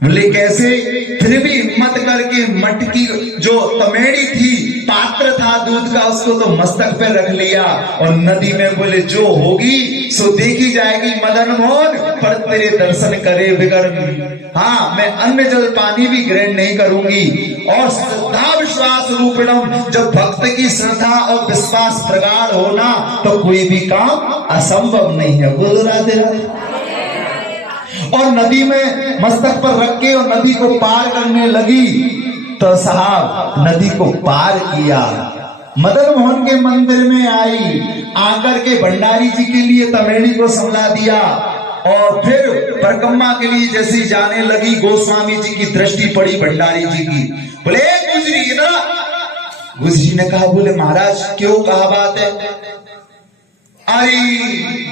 बोले कैसे? फिर भी हिम्मत करके मटकी जो तमेड़ी थी, पात्र था दूध का, उसको तो मस्तक पे रख लिया और नदी में बोले जो होगी सो देखी जाएगी मदन मोहन, पर तेरे दर्शन करे बिगर हाँ मैं अन्न जल पानी भी ग्रहण नहीं करूंगी। और श्रद्धा विश्वास रूपिणम, जब भक्त की श्रद्धा और विश्वास प्रगाढ़ होना तो कोई भी काम असंभव नहीं है। बोलो राधे राधे। और नदी में मस्तक पर रख के और नदी को पार करने लगी तो साहब नदी को पार किया, मदन मोहन के मंदिर में आई, आकर के भंडारी जी के लिए तमेड़ी को संभला दिया और फिर परिक्रमा के लिए जैसी जाने लगी, गोस्वामी जी की दृष्टि पड़ी भंडारी जी की। बोले गुजरी ना, गुजरी ने कहा, बोले महाराज क्यों, कहा बात है? अरे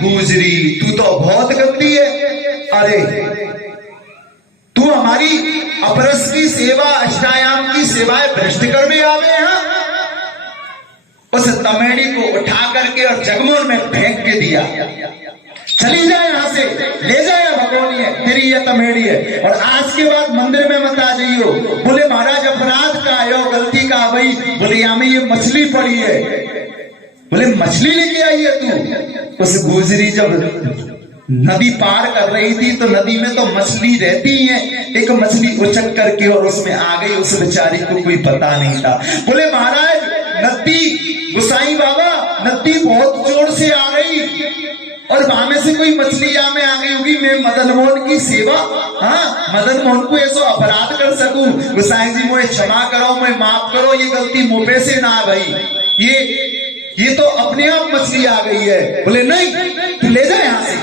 गुजरी तू तो बहुत गंदी है, अरे तू हमारी अपरस की सेवा, अष्टायाम की सेवाएं भ्रष्ट कर में आवे हैं। उस तमेड़ी को उठा करके और जगमोर में फेंक के दिया, चली जाए यहां से, ले जाए भगवानी है तेरी ये तमेड़ी है, और आज के बाद मंदिर में मत आ जाइयो। बोले महाराज अपराध का आयो, गलती का भाई। बोले यहां में ये मछली पड़ी है। बोले मछली लेके आई है तू? उस गुजरी जब नदी पार कर रही थी तो नदी में तो मछली रहती है, एक मछली उछक करके और उसमें आ गई, उस बेचारी को कोई पता नहीं था। बोले महाराज नदी, गुसाई बाबा नदी बहुत जोर से आ गई और वहां में से कोई मछली यहाँ में आ गई होगी, मैं मदन मोहन की सेवा, हाँ मदन मोहन को ऐसा अपराध कर सकूं, गुसाई जी मुझे क्षमा करो, मैं माफ करो, ये गलती मुंह से ना भाई, ये तो अपने आप मछली आ गई है। बोले नहीं तू ले जा यहाँ से,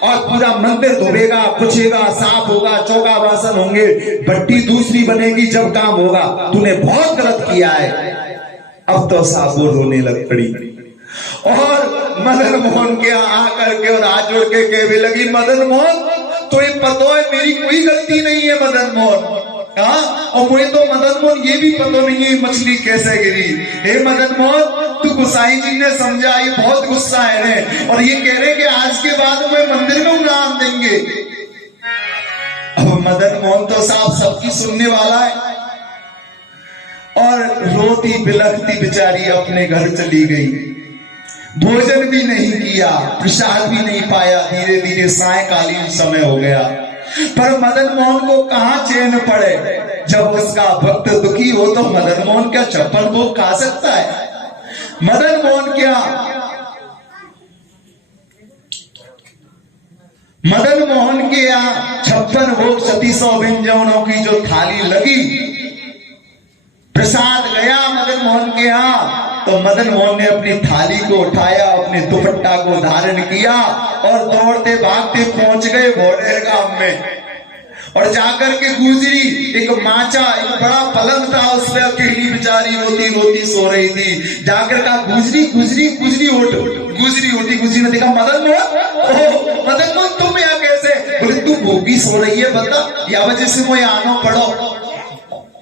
और पूरा मंदिर धोएगा, पुछेगा, साफ होगा, चौका बासन होंगे, भट्टी दूसरी बनेगी, जब काम होगा। तूने बहुत गलत किया है। अब तो साबुर रोने लग पड़ी और मदन मोहन के आकर के और हाथ जोड़ के कहने लगी, मदन मोहन तो ये पता है मेरी कोई गलती नहीं है मदन मोहन, हाँ, और मुझे तो मदन मोहन ये भी पता नहीं है मछली कैसे गिरी। हे मदन मोहन तू गुसाई जी ने समझा, ये बहुत गुस्सा है रे, और ये कह रहे कि आज के बाद में मंदिर में उड़ान देंगे। अब मदन मोहन तो साहब सबकी सुनने वाला है और रोती बिलखती बेचारी अपने घर चली गई, भोजन भी नहीं किया, प्रसाद भी नहीं पाया। धीरे धीरे सायकालीन समय हो गया, पर मदन मोहन को कहां चैन पड़े। जब उसका भक्त दुखी हो तो मदन मोहन क्या चप्पल भोग खा सकता है? मदन मोहन क्या, मदन मोहन के यहाँ 56 भोग 3600 व्यंजनों की जो थाली लगी, प्रसाद गया मदन मोहन के यहाँ, तो मदन मोहन ने अपनी थाली को उठाया, अपने दुपट्टा को धारण किया और दौड़ते भागते पहुंच गए भोरे गांव में। और जाकर के गुजरी, एक माचा, एक बड़ा पलंग था, उस पर अकेली बेचारी रोती रोती सो रही थी। जाकर कहा गुजरी गुजरी गुजरी उठ। गुजरी उठी, गुजरी ने देखा मदन मोहन, ओह मदन मोहन तुम यहाँ कैसे? बोले तू भूखी सो रही है बता, या वजह से मुझे आना पड़ो।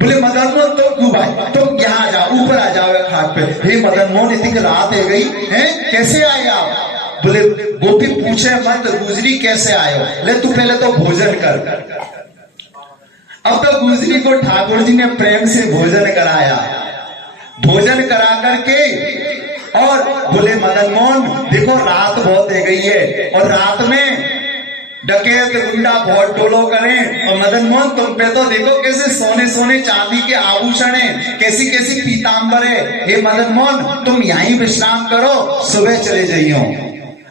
बोले मदन मोहन तो तू भाई तुम यहाँ जाओ, ऊपर आ जाओ खाट पे। हे मदन मोहन इतनी रात है गई है, कैसे आए आप? बोले गोपी पूछे मत, गुजरी कैसे आए हो? ले तू पहले तो भोजन कर। अब तो गुजरी को ठाकुर जी ने प्रेम से भोजन कराया, भोजन करा करके और बोले मदन मोहन देखो रात बहुत हो गई है और रात में डकैत गुंडा बहुत टोलो करें, और मदन मोहन तुम पे तो देखो कैसे सोने सोने चांदी के आभूषण है, कैसी कैसी पीताम्बर है। हे मदन मोहन तुम यहीं विश्राम करो, सुबह चले जाइयो।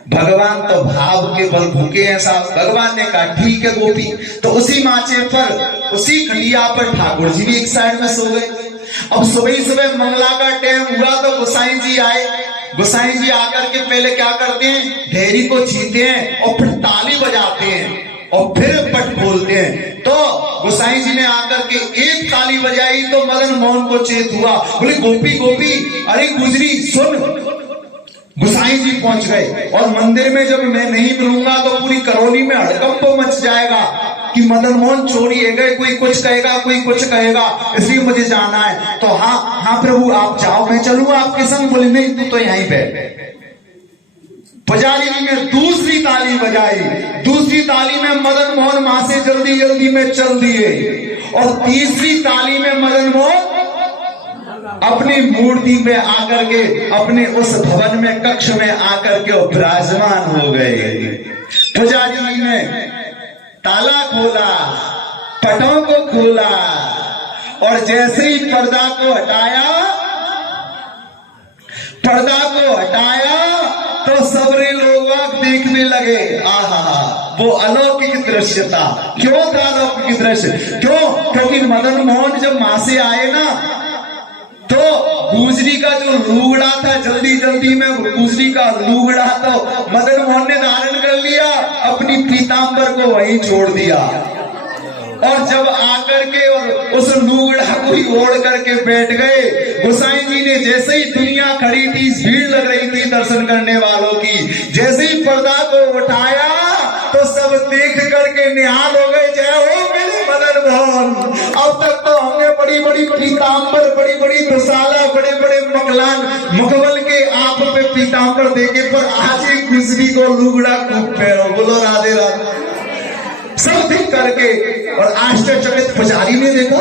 भगवान तो भाव के बल भूखे हैं साहब। भगवान ने कहा ठीक है गोपी। तो उसी माचे पर, उसी खटिया पर ठाकुर जी भी एक साइड में सो गए। अब सुबह सुबह मंगला का टाइम हुआ तो गोसाई जी आए। गोसाई जी आकर के पहले क्या करते हैं, ढेरी को छीते हैं और फिर ताली बजाते हैं और फिर पट खोलते हैं। तो गोसाई जी ने आकर के एक ताली बजाई तो मदन मोहन को चेत हुआ। बोले गोपी गोपी, अरे गुजरी सुन। गुसाई जी पहुंच गए और मंदिर में जब मैं नहीं मिलूंगा तो पूरी करोली में हड़कंप मच जाएगा कि मदन मोहन चोरी है गए, कोई कुछ कहेगा कोई कुछ कहेगा, इसलिए मुझे जाना है। तो हाँ हाँ प्रभु आप जाओ, मैं चलूंगा आपके संग। बोले नहीं तू तो यहीं बैठ। पुजारी जी ने दूसरी ताली बजाई। दूसरी ताली में मदन मोहन वहां से जल्दी जल्दी में चल दिए। और तीसरी ताली में मदन मोहन अपनी मूर्ति पे आकर के, अपने उस भवन में, कक्ष में आकर के विराजमान हो गए। पुजारी जी ने ताला खोला, पटों को खोला, और जैसे ही पर्दा को हटाया तो सबरे लोग देखने लगे। आहा, वो अलौकिक दृश्य था। क्यों था अलौकिक दृश्य? क्योंकि मदन मोहन जब वहां से आए ना, तो गुजरी का जो लूगड़ा था, जल्दी जल्दी में गुजरी का लूगड़ा तो मदन मोहन ने धारण कर लिया, अपनी पीतांबर को वहीं छोड़ दिया। और जब आकर के और उस लूगड़ा को ही ओढ़ करके बैठ गए। गोसाई जी ने जैसे ही, दुनिया खड़ी थी, भीड़ लग रही थी दर्शन करने वालों की, जैसे ही पर्दा को उठाया तो सब देख करके निहाल हो गए। जय हो मेरे मदन मोहन। अब तक तो हमने बड़ी बड़ी पीतांबर, बड़ी बड़ी दुशाला, बड़े बड़े मखलान, मुखबल के आप पे पीतांबर देखे, पर आज ही गुजरी को लूगड़ा खूब पहनो। बोलो राधे राधे। सब देख करके और आश्चर्यचकित पुजारी ने देखा।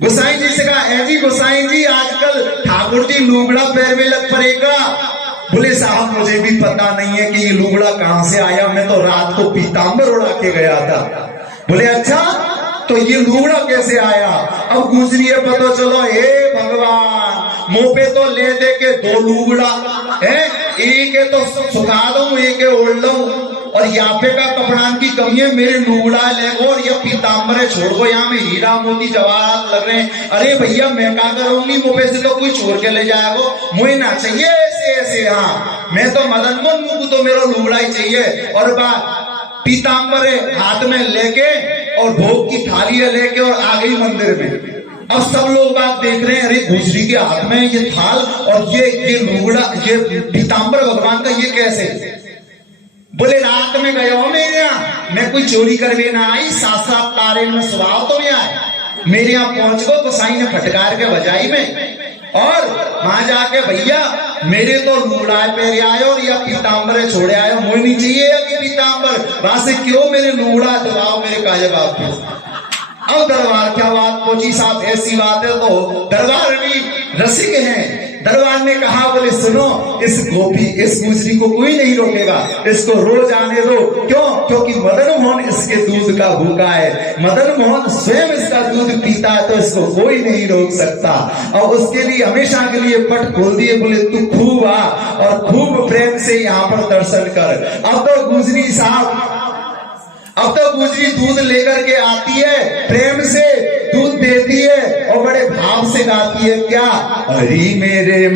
गोसाई जी से कहा, ऐ जी गोसाई जी, आजकल ठाकुर जी लूगड़ा पैर में लग पड़ेगा। बोले साहब, मुझे भी पता नहीं है कि ये लूगड़ा कहां से आया, मैं तो रात को पीतांबर उड़ा के गया था। बोले अच्छा, तो ये लूगड़ा कैसे आया? अब गुजरी है, पता चलो, हे भगवान, मुंह पे तो ले दे के 2 लूगड़ा है, एक है तो सुखा दू, एक है ओढ़ लू, और यहाँ पे का कपड़ान की कमी है, मेरे लूगड़ा ले गो और ये पीतांबर है छोड़ गो, यहाँ में हीरा मोती जवाहरात लग रहे हैं। अरे भैया, मैं क्या करूंगी, मुंह से तो कोई छोड़ के ले जाएगा, मुझे ना चाहिए ऐसे ऐसे। हाँ, मैं तो मदन मोहन, मुझको तो मेरा लूगड़ा ही चाहिए। और बात पीतांबर हाथ में लेके और भोग की थाली लेके और आ गई मंदिर में। अब सब लोग बात देख रहे हैं, अरे गुजरी के हाथ में ये थाल और ये लूगड़ा, ये पीतांबर भगवान का, ये कैसे? बोले रात में गए हो मेरे यहाँ, मैं कोई चोरी करवे ना आई, 7-7 तारे में स्वभाव तो नहीं आए। मेरे यहाँ पहुंच गो, गोसाई ने फटकार के बजाई में, और वहां जाके भैया मेरे तो लूगड़ा पे आए और या पीतांबर छोड़े आए, मुझे नहीं चाहिए कि पीतांबर, वहां से क्यों मेरे लूगड़ा दिलाओ, मेरे का जवाब दो। अब दरबार क्या बात पहुंची साहब, ऐसी बात है तो दरबार भी रसिक हैं। दरबार ने कहा, बोले सुनो, इस गुजरी को कोई नहीं रोकेगा, इसको रोज आने दो। क्यों? क्योंकि मदन मोहन इसके दूध का भूखा है, मदन मोहन स्वयं इसका दूध पीता है, तो इसको कोई नहीं रोक सकता। और उसके लिए हमेशा के लिए पट खोल दिए। बोले तू खूब आ और खूब प्रेम से यहाँ पर दर्शन कर। अब तो गुजरी साहब, अब तो गुजरी दूध लेकर के आती है, प्रेम से दूध देती है और बड़े भाव से गाती है, क्या? हरी मेरे